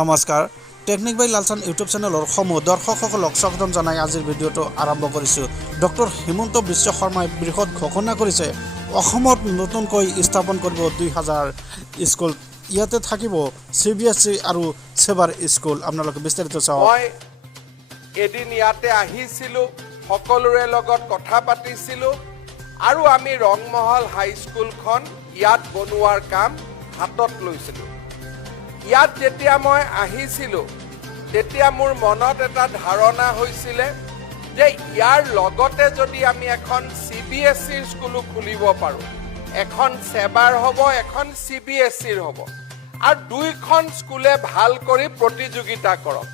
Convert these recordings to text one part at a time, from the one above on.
নমস্কাৰ টেকনিক বাই লালচান ইউটিউব চেনেলৰ সমূহ দৰ্শকসকলক স্বাগতম জনাই আজিৰ ভিডিঅ'টো আৰম্ভ কৰিছোঁ। ডক্টৰ হিমন্ত বিশ্ব শৰ্মাই বৃহৎ ঘোষণা কৰিছে অসমত নতুনকৈ স্থাপন কৰিব 2000 স্কুল। ইয়াতে থাকিব CBSE আৰু সেবাৰ স্কুল। আপোনালোকে বিস্তাৰিত চাওক। মই এদিন ইয়াতে আহিছিলোঁ, সকলোৰে লগত কথা পাতিছিলোঁ আৰু আমি ৰংমহল হাইস্কুলখন ইয়াত বনোৱাৰ কাম হাতত লৈছিলোঁ। ইয়াত যেতিয়া মই আহিছিলোঁ তেতিয়া মোৰ মনত এটা ধাৰণা হৈছিলে যে ইয়াৰ লগতে যদি আমি এখন CBSE স্কুলো খুলিব পাৰোঁ, এখন সেবাৰ হ'ব, এখন CBSEৰ হ'ব আৰু দুইখন স্কুলে ভাল কৰি প্ৰতিযোগিতা কৰক।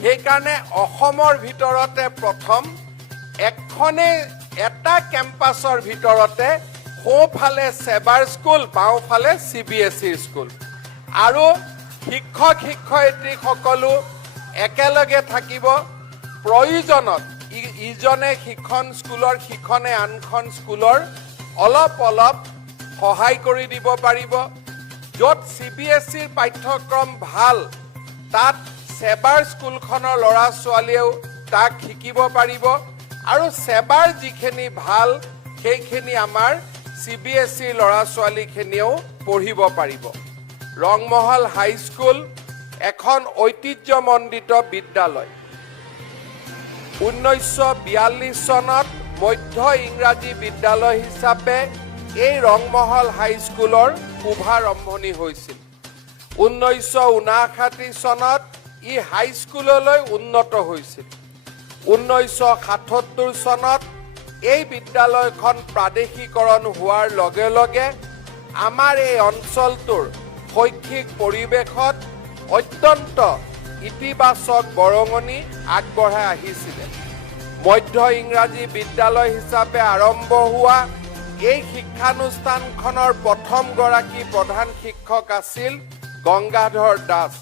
সেইকাৰণে অসমৰ ভিতৰতে প্ৰথম এটা কেম্পাছৰ ভিতৰতে সোঁফালে সেবাৰ স্কুল, বাওঁফালে CBSE স্কুল আৰু শিক্ষক শিক্ষয়িত্ৰীসকলো একেলগে থাকিব। প্ৰয়োজনত ইজনে সিখন স্কুলৰ সিখনে আনখন স্কুলৰ অলপ সহায় কৰি দিব পাৰিব। য'ত CBSEৰ পাঠ্যক্ৰম ভাল তাত সেবাৰ স্কুলখনৰ ল'ৰা ছোৱালীয়েও তাক শিকিব পাৰিব আৰু সেবাৰ যিখিনি ভাল সেইখিনি আমাৰ CBSEৰ ল'ৰা ছোৱালীখিনিয়েও পঢ়িব পাৰিব। ৰংমহল হাইস্কুল এখন ঐতিহ্যমণ্ডিত বিদ্যালয়। 1942 চনত মধ্য ইংৰাজী বিদ্যালয় হিচাপে এই ৰংমহল হাইস্কুলৰ শুভাৰম্ভণি হৈছিল। 1959 চনত ই হাইস্কুললৈ উন্নত হৈছিল। 1977 চনত এই বিদ্যালয়খন প্ৰাদেশিকৰণ হোৱাৰ লগে লগে আমাৰ এই অঞ্চলটোৰ শৈক্ষিক পৰিৱেশত অত্যন্ত ইতিবাচক বৰঙণি আগবঢ়াই আহিছিলে। মধ্য ইংৰাজী বিদ্যালয় হিচাপে আৰম্ভ হোৱা এই শিক্ষানুষ্ঠানখনৰ প্ৰথমগৰাকী প্ৰধান শিক্ষক আছিল গংগাধৰ দাস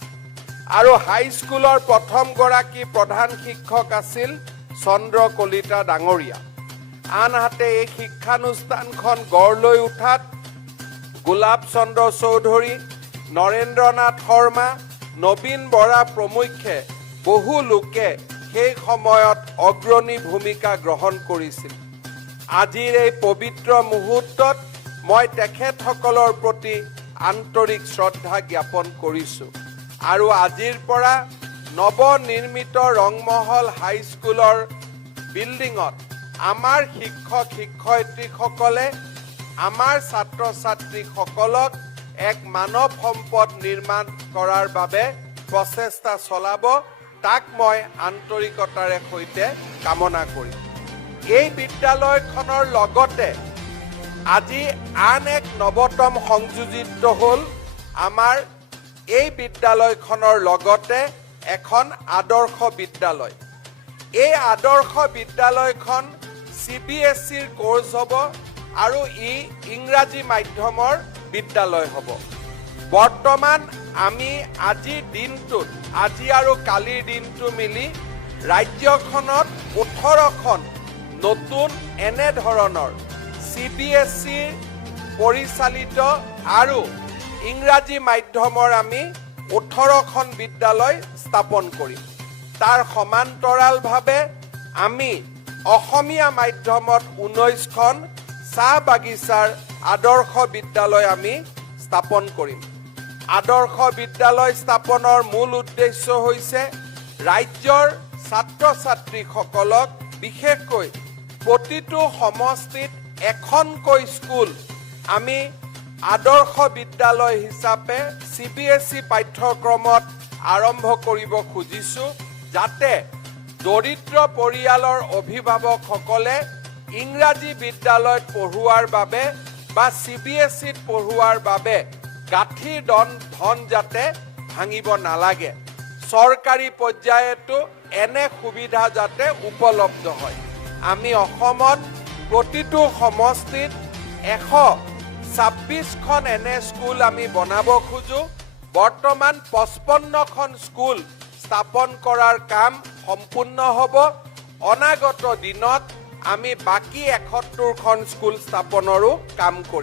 আৰু হাইস্কুলৰ প্ৰথমগৰাকী প্ৰধান শিক্ষক আছিল চন্দ্ৰ কলিতা ডাঙৰীয়া। আনহাতে এই শিক্ষানুষ্ঠানখন গঢ় লৈ উঠাত গোলাপ চন্দ্ৰ চৌধুৰী, নৰেন্দ্ৰনাথ শৰ্মা, নবীন বৰা প্ৰমুখ্যে বহু লোকে সেই সময়ত অগ্ৰণী ভূমিকা গ্ৰহণ কৰিছিল। আজিৰ এই পবিত্ৰ মুহূৰ্তত মই তেখেতসকলৰ প্ৰতি আন্তৰিক শ্ৰদ্ধা জ্ঞাপন কৰিছোঁ আৰু আজিৰ পৰা নৱনিৰ্মিত ৰংমহল হাইস্কুলৰ বিল্ডিঙত আমাৰ শিক্ষক শিক্ষয়িত্ৰীসকলে আমাৰ ছাত্ৰ ছাত্ৰীসকলক এক মানৱ সম্পদ নিৰ্মাণ কৰাৰ বাবে প্ৰচেষ্টা চলাব, তাক মই আন্তৰিকতাৰে সৈতে কামনা কৰিম। এই বিদ্যালয়খনৰ লগতে আজি আন এক নৱতম সংযোজিত হ'ল আমাৰ এই বিদ্যালয়খনৰ লগতে এখন আদৰ্শ বিদ্যালয়। এই আদৰ্শ বিদ্যালয়খন CBSEৰ কোৰ্চ হ'ব আৰু ই ইংৰাজী মাধ্যমৰ বিদ্যালয় হ'ব। বৰ্তমান আমি আজিৰ দিনটোত, আজি আৰু কালিৰ দিনটো মিলি ৰাজ্যখনত 18খন নতুন এনেধৰণৰ CBSEৰ পৰিচালিত আৰু ইংৰাজী মাধ্যমৰ আমি 18খন বিদ্যালয় স্থাপন কৰিম। তাৰ সমান্তৰালভাৱে আমি অসমীয়া মাধ্যমত 19খন চাহ বাগিচাৰ আদৰ্শ বিদ্যালয় আমি স্থাপন কৰিম। আদৰ্শ বিদ্যালয় স্থাপনৰ মূল উদ্দেশ্য হৈছে ৰাজ্যৰ ছাত্ৰ ছাত্ৰীসকলক বিশেষকৈ প্ৰতিটো সমষ্টিত এখনকৈ স্কুল আমি আদৰ্শ বিদ্যালয় হিচাপে CBSE পাঠ্যক্ৰমত আৰম্ভ কৰিব খুজিছোঁ, যাতে দৰিদ্ৰ পৰিয়ালৰ অভিভাৱকসকলে ইংৰাজী বিদ্যালয়ত পঢ়ুৱাৰ বাবে বা CBSEত পঢ়ুৱাৰ বাবে গাঁঠিৰ ধন যাতে ভাঙিব নালাগে। চৰকাৰী পৰ্যায়তো এনে সুবিধা যাতে উপলব্ধ হয়। আমি অসমত প্ৰতিটো সমষ্টিত 126খন এনে স্কুল আমি বনাব খোজোঁ। বৰ্তমান 55খন স্কুল স্থাপন কৰাৰ কাম সম্পূৰ্ণ হ'ব। অনাগত দিনত আমি বাকী 71খন স্কুল স্থাপনৰো কাম কৰিম।